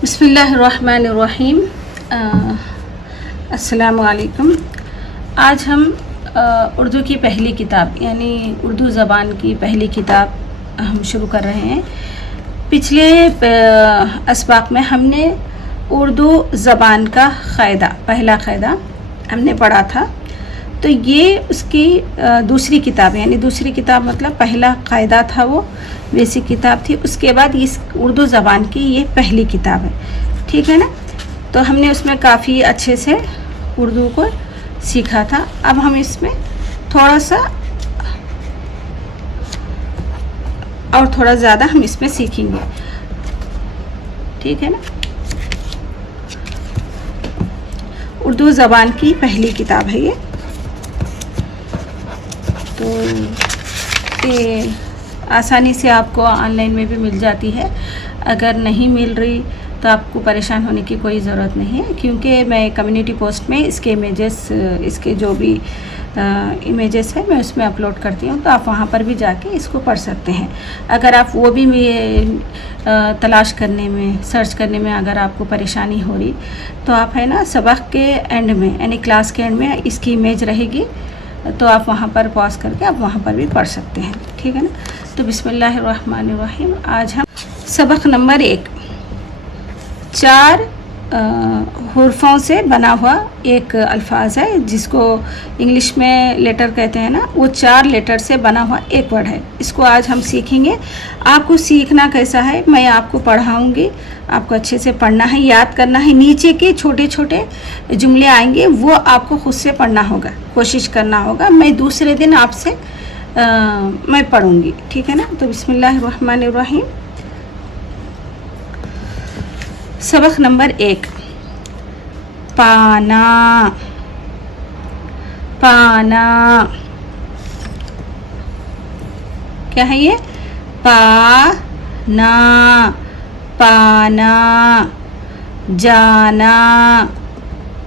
बिस्मिल्लाहिर्रहमानिर्रहीम। अस्सलामु अलैकुम। आज हम उर्दू की पहली किताब यानी उर्दू ज़बान की पहली किताब हम शुरू कर रहे हैं। पिछले असबाक में हमने उर्दू ज़बान का क़ायदा, पहला क़ायदा हमने पढ़ा था। तो ये उसकी दूसरी किताब यानी दूसरी किताब मतलब पहला क़ायदा था, वो बेसिक किताब थी। उसके बाद इस उर्दू ज़बान की ये पहली किताब है, ठीक है ना। तो हमने उसमें काफ़ी अच्छे से उर्दू को सीखा था। अब हम इसमें थोड़ा सा और थोड़ा ज़्यादा हम इसमें सीखेंगे, ठीक है ना। उर्दू ज़बान की पहली किताब है ये। तो ये आसानी से आपको ऑनलाइन में भी मिल जाती है। अगर नहीं मिल रही तो आपको परेशान होने की कोई ज़रूरत नहीं है, क्योंकि मैं कम्युनिटी पोस्ट में इसके इमेजेस, इसके जो भी इमेजेस है मैं उसमें अपलोड करती हूँ। तो आप वहाँ पर भी जाके इसको पढ़ सकते हैं। अगर आप वो भी तलाश करने में, सर्च करने में अगर आपको परेशानी हो रही तो आप है ना सबक के एंड में यानी क्लास के एंड में इसकी इमेज रहेगी, तो आप वहाँ पर पॉज करके आप वहाँ पर भी पढ़ सकते हैं, ठीक है ना। तो बिस्मिल्लाहिर्रहमानिर्रहीम। आज हम सबक नंबर 1, 4 हुर्फ़ों से बना हुआ एक अल्फाज है जिसको इंग्लिश में लेटर कहते हैं ना, वो 4 लेटर से बना हुआ एक वर्ड है। इसको आज हम सीखेंगे। आपको सीखना कैसा है मैं आपको पढ़ाऊँगी, आपको अच्छे से पढ़ना है, याद करना है। नीचे के छोटे छोटे जुमले आएंगे वो आपको खुद से पढ़ना होगा, कोशिश करना होगा। मैं दूसरे दिन आपसे मैं पढ़ूँगी, ठीक है ना। तो बिस्मिल्लाहिर्रहमानिर्रहीम। सबक नंबर 1, पाना। पाना क्या है ये? पाना, पाना। जाना,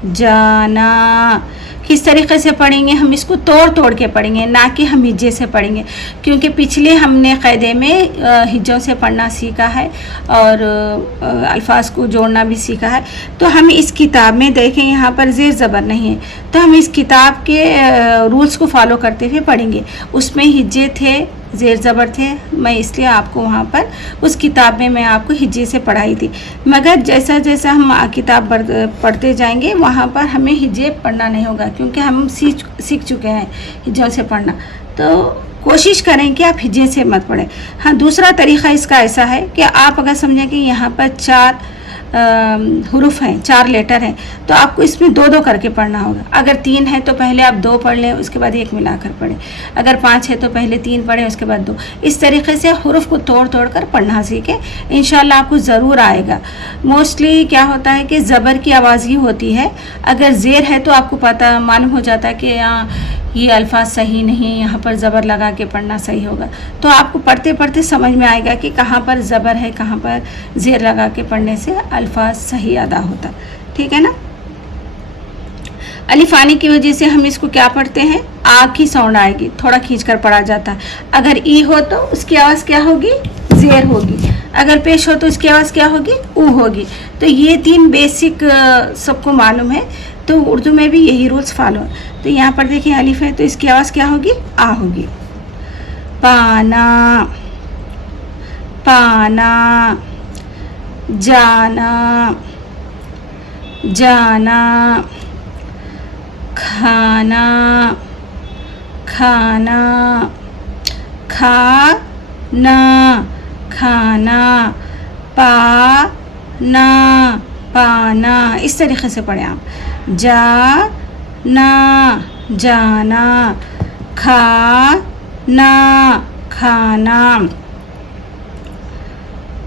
जाना। किस तरीके से पढ़ेंगे हम इसको? तोड़ तोड़ के पढ़ेंगे, ना कि हम हिज्जे से पढ़ेंगे, क्योंकि पिछले हमने क़ायदे में हिज्जों से पढ़ना सीखा है और अल्फाज को जोड़ना भी सीखा है। तो हम इस किताब में देखें यहाँ पर ज़ेर ज़बर नहीं है, तो हम इस किताब के रूल्स को फॉलो करते हुए पढ़ेंगे। उसमें हिज्जे थे, ज़ेर ज़बर थे, मैं इसलिए आपको वहाँ पर उस किताब में मैं आपको हिज्जे से पढ़ाई थी। मगर जैसा जैसा हम किताब पढ़ते जाएंगे वहाँ पर हमें हिज्जे पढ़ना नहीं होगा, क्योंकि हम सीख चुके हैं हिज्जों से पढ़ना। तो कोशिश करें कि आप हिज्जे से मत पढ़ें। हाँ, दूसरा तरीक़ा इसका ऐसा है कि आप अगर समझें कि यहाँ पर 4 हुरूफ हैं, 4 लेटर हैं, तो आपको इसमें 2-2 करके पढ़ना होगा। अगर 3 है तो पहले आप 2 पढ़ लें, उसके बाद 1 मिलाकर पढ़ें। अगर 5 है तो पहले 3 पढ़ें, उसके बाद 2। इस तरीके से हुरूफ को तोड़ तोड़ कर पढ़ना सीखें, इंशाल्लाह आपको ज़रूर आएगा। मोस्टली क्या होता है कि ज़बर की आवाज़ ही होती है। अगर ज़ेर है तो आपको पता मालूम हो जाता है कि ये अल्फाज सही नहीं, यहाँ पर ज़बर लगा के पढ़ना सही होगा। तो आपको पढ़ते पढ़ते समझ में आएगा कि कहाँ पर ज़बर है, कहाँ पर ज़ेर लगा के पढ़ने से अल्फाज सही अदा होता, ठीक है ना। अलिफ आने की वजह से हम इसको क्या पढ़ते हैं? आ की साउंड आएगी, थोड़ा खींच कर पढ़ा जाता है। अगर ई हो तो उसकी आवाज़ क्या होगी? ज़ेर होगी। अगर पेश हो तो उसकी आवाज़ क्या होगी? ऊ होगी। तो ये 3 बेसिक सबको मालूम है, तो उर्दू में भी यही रूल्स फॉलो। तो यहाँ पर देखिए अलिफ है तो इसकी आवाज़ क्या होगी? आ होगी। पाना, पाना। जाना, जाना। खाना, खाना। खाना, खाना। पाना, पाना। इस तरीके से पढ़ें आप। जाना, जाना। खाना, खाना।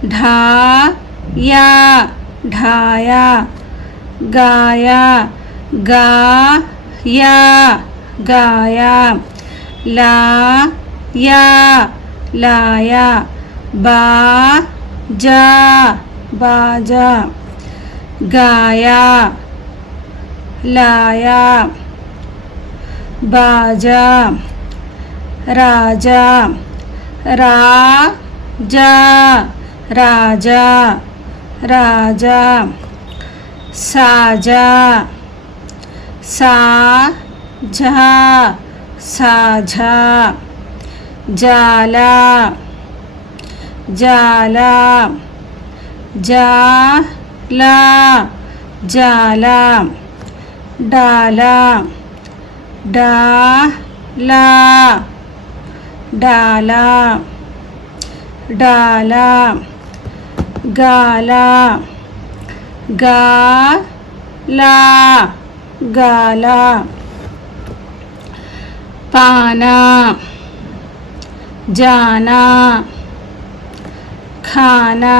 ढाया, ढाया। गाया, गाया, गाया। लाया, लाया। बाजा, बाजा। गाया, लाया। बाजा, राजा, राजा, राजा। राजा, साजा, साझा, साझा, जाला, जाला, जाला, जाला, डाला, डाला, डाला, डाला, गाला, गाला, गाला, पाना, जाना, खाना,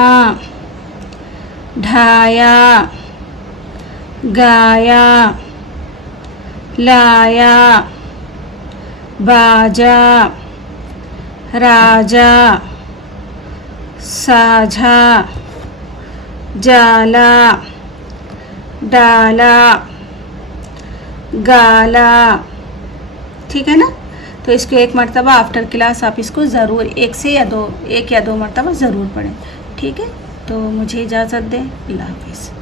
ढाया, गाया, लाया, बाजा, राजा, साझा, जाला, डाला, गाला। ठीक है ना। तो इसको एक मरतबा आफ्टर क्लास आप इसको ज़रूर एक या दो मरतबा ज़रूर पढ़ें। ठीक है। तो मुझे इजाज़त दें। अल्लाह हाफ़िज़।